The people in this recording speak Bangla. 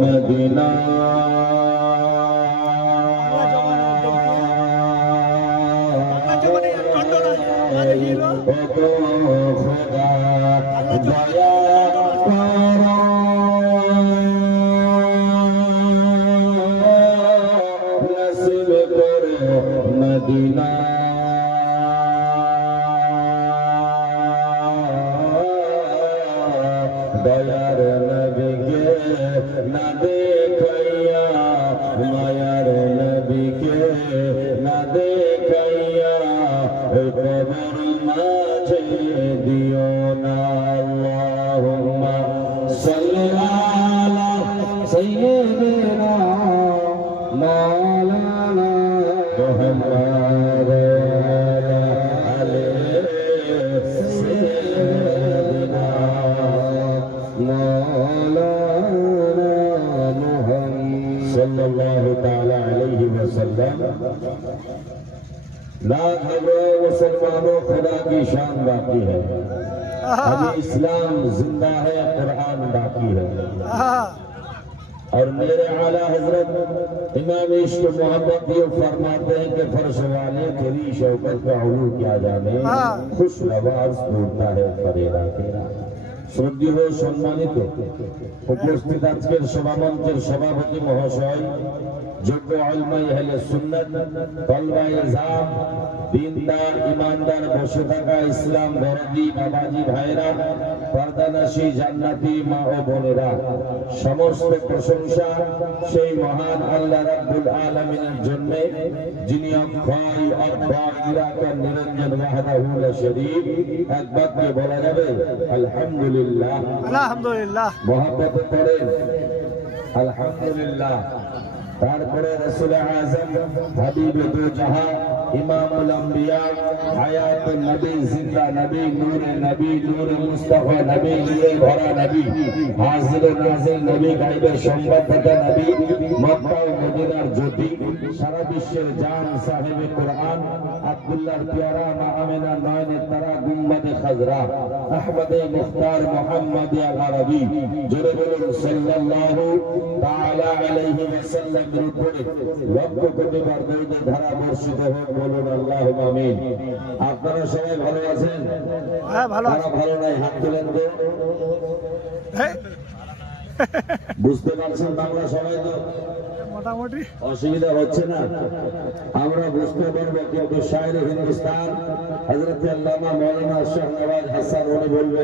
মদিনা মদিনা দয়ার নবীকে না দেখাইয়া মায়ার নবীকে না দেখাইয়া কবর মাঝে দিও না আল্লাহুম্মা সাল্লি আলা সাইয়্যিদিনা মাওলানা মুহাম্মদ सल्लल्लाहु ताला अलैहि वसल्लम। लाख मुसलमानों, खुदा की शान बाकी है, अभी इस्लाम जिंदा है, कुरान बाकी है। और मेरे आला हजरत इमाम इश्क मोहम्मद ये फरमाते हैं कि फर्श वाले तेरी शौकत का उलू क्या जाने, खुश नवाज टूटता है फरेरा तेरा। শ্রদ্ধেয় সম্মানিত উপস্থিত আজকের সভামঞ্চের সভাপতি মহাশয়, যোগ্য আলমাই আহলে সুন্নাত তলবায়ে জাম দিনদার ইমানদার বসে থাকা ইসলাম দরদি বাবাজি ভাইরা, পর্দানাশী জান্নাতি মা ও বোনেরা, সমস্ত প্রশংসা সেই মহান আল্লাহ রাব্বুল আলামিনের জন্য, যিনি অক্ষয় অদ্ভুত নিরাকার নিরঞ্জন ওয়াহদাহু লা শরীক। এক বাক্যে বলা যাবে আলহামদুলিল্লাহ। আলহামদুলিল্লাহ মহব্বত করেন আলহামদুলিল্লাহ। তারপরে রাসূল আযম হাবিবে দো জাহান ইমামুল আম্বিয়া হায়াতুন নবী জিন্দা নবী নূরে নবী নূরে মুস্তাফা নবী নূরে ভরা নবী হাজির নাজির নবী গায়বের সংবাদদাতা নবী মক্কা ও মদিনার জ্যোতি সারা বিশ্বের জান সাহেবে কুরআন আব্দুল্লাহর পেয়ারা মা আমিনার নয়নে তারা গুম্বাদে খাজরা আহমদে মুখতার মুহাম্মদ আরবি জোরে বলুন সাল্লাল্লাহু তাআলা আলাইহি ওয়াসাল্লাম এর উপরে লক্ষ কোটি বার দরুদের ধারা বর্ষিত হোক, বলুন আল্লাহুম্মা আমিন। আপনারা সবাই ভালো আছেন? হ্যাঁ ভালো আছি। ভালো নাই হাত তুলেন তো। বুঝতে পারছেন বাংলা সবাই তো? মোটামুটি অসুবিধা হচ্ছে না? আমরা বুঝতে পারবো, কিন্তু শায়রে হিন্দুস্তান হযরত আল্লামা মাওলানা শাহনওয়াজ হাসান উনি বলবে